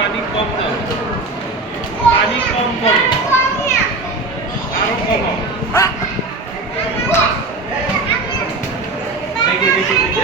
পানি কম দাও, পানি কম করো, আরো কমাও। দেখি দেখি দেখি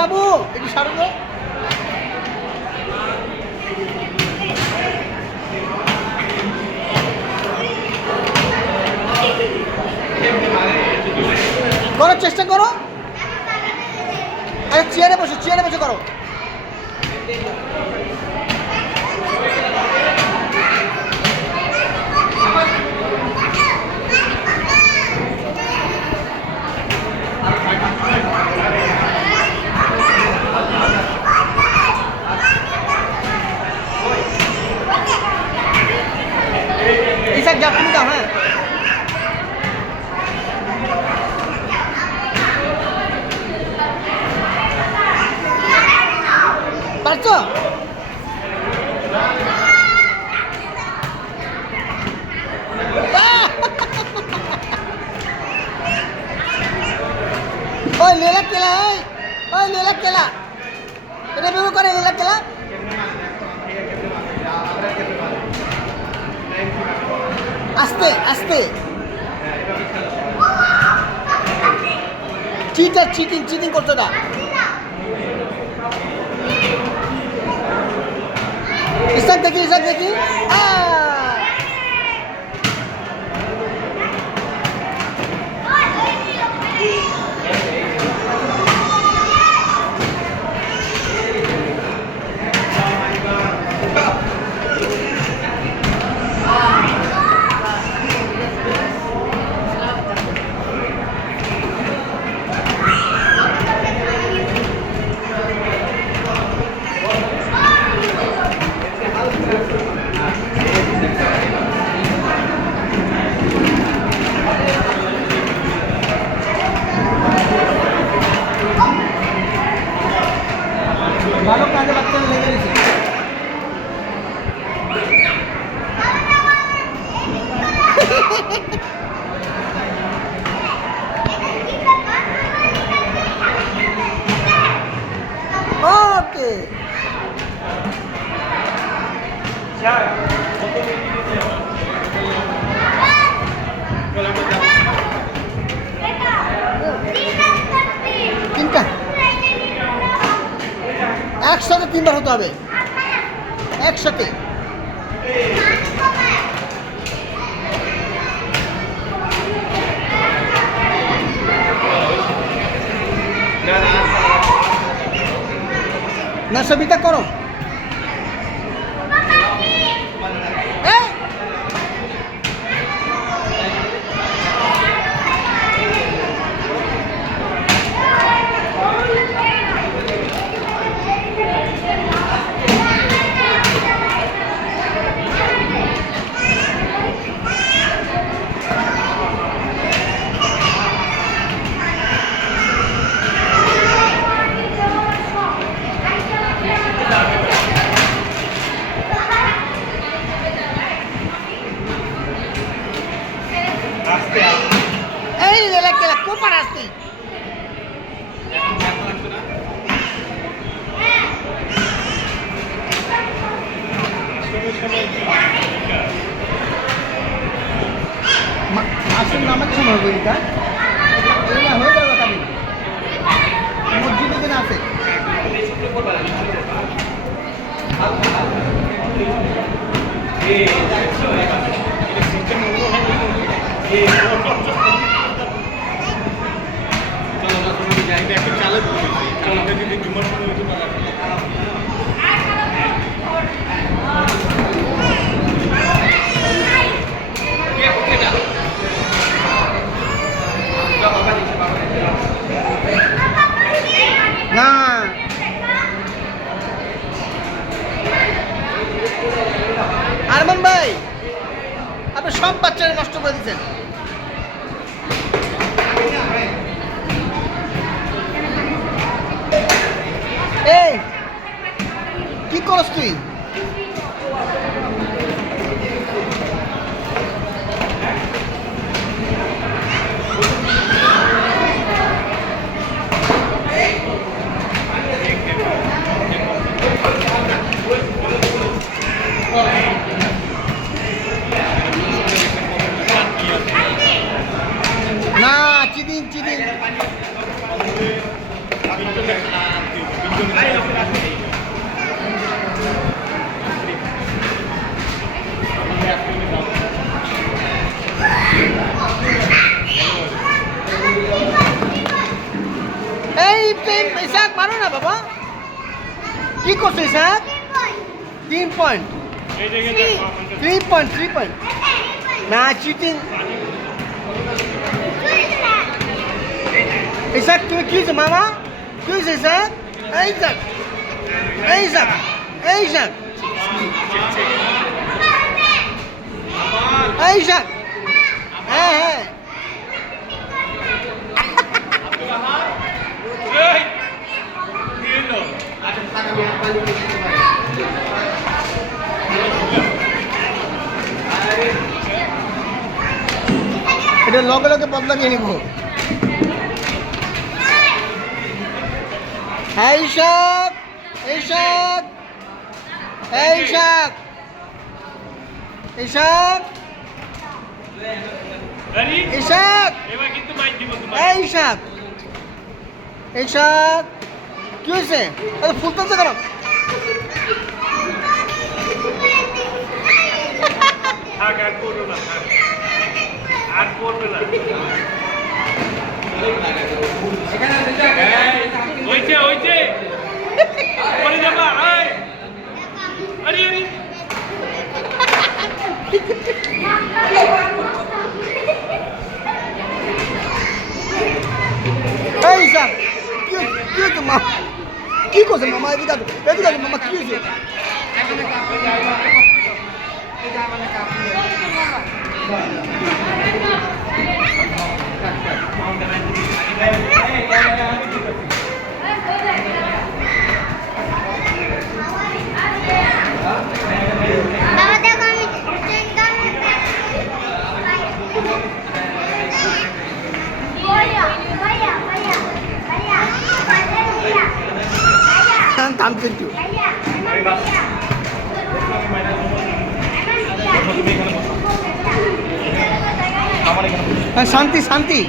বাবু একটু সারুন। করার চেষ্টা করো। আরে চেয়ারে বসে করো। ইসাক যা তুমি দাও। হ্যাঁ পারছো? ওই লীলা কেলা, ওই লীলা কেলা, এটা বেবু করে লীলা কেলা। আস্তে আস্তে। চিটিং করছো না। ইসাক দেখি ভালো কাজে লাগতে লেগে গেছে। ওকে তিনটা একসাথে তিনবার হতে হবে, একসাথে। না সবিতা করো। এই লেলা কেলা কোপার আসতি। আসুন আমাকে সময় বলি তা হয়ে যাবে কালি মসজিদে দিন আছে। না আরমান ভাই, আপনি সব বাচ্চারা নষ্ট করে দিচ্ছেন। এই কি করস তুই? না, চিটিং চিটিং। এই প্রেম ইসাক মারো না বাবা। কি করছো ইসাক? 3 পয়েন্ট। 3 point 3 point. না চিটিং। ইসাক তুমি কি হয়েছে মামা? কি হয়েছে ইসাক? এই ইসাক, এই ইসাক, এই ইসাক, এই ইসাক। হ্যাঁ হ্যাঁ এটা লগে লগে বদলা নিয়ে নিব। হ্যাঁ ইশাক, ইশাক, হ্যাঁ ইশাক, ইশাক, ইশাক, এই ইশাক, ইশাক কি হয়েছে? ফুলতেছে কেন? আর করবে না। হইছে হইছে বলে যাবা। আরে আরে এই ইশাক কি হয়েছে মা? কি করছে মামা? এদিকে এদিকে মামা কি হয়েছে? থাম কিন্তু শান্তি শান্তি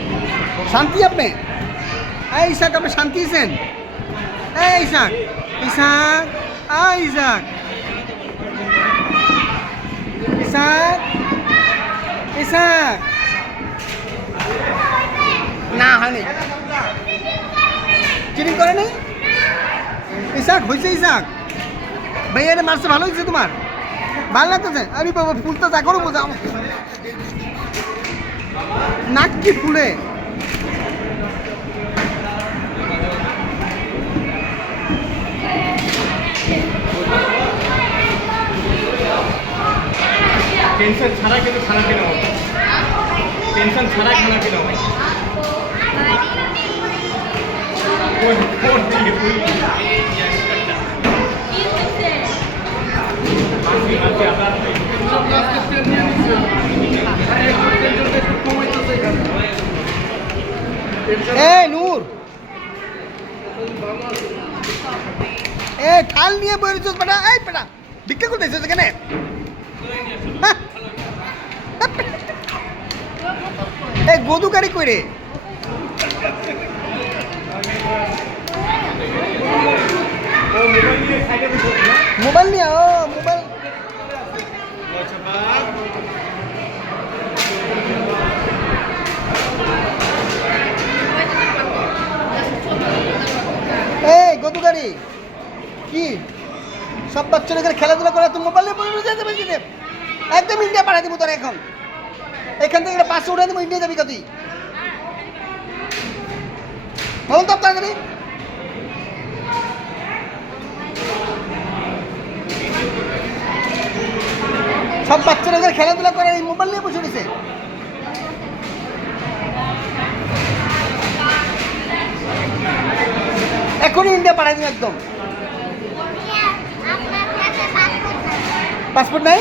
শান্তি। আপনি এই ইশাক, আপনি শান্তি আছেন? এই ইশাক, ইশাক, ইশাক, ইশাক, ইশাক। না হয়নি, চিটিং করে নেই ইশাক। হয়েছে ইশাক ভাইয়া, এটা মারছে ভালো হয়েছে তোমার? ভালো লাগতেছে? আরে বাবা ফুলটা যা করো বোঝা নাক কি ফুলে। টেনশন ছাড়া কিন্তু খানা খেতে হবে। টেনশন ছাড়া খানা খেতে হবে। এই নূর, ঠাল নিয়ে বইরেছ বেটা। এই বেটা ভিক্ষা করতে এসেছে কেন? এই গদুকারি করে মোবাইল নিয়ে। ও মোবাইল এই গদুকারি কি সব বাচ্চারা এখানে খেলাধুলা করে, তুমি মোবাইল নিয়ে যেতে পারছি একদম ইন্ডিয়া পাঠাই দিব তোর। এখন এখান থেকে পাশে উঠে দেবো, ইন্ডিয়া যাবি তুই? বলুন তো তাড়াতাড়ি। সব বাচ্চারা এখানে খেলাধুলা করে, এই মোবাইল নিয়ে বসে রয়েছে। এখনই ইন্ডিয়া পাঠাই দিন একদম। পাসপোর্ট নাই?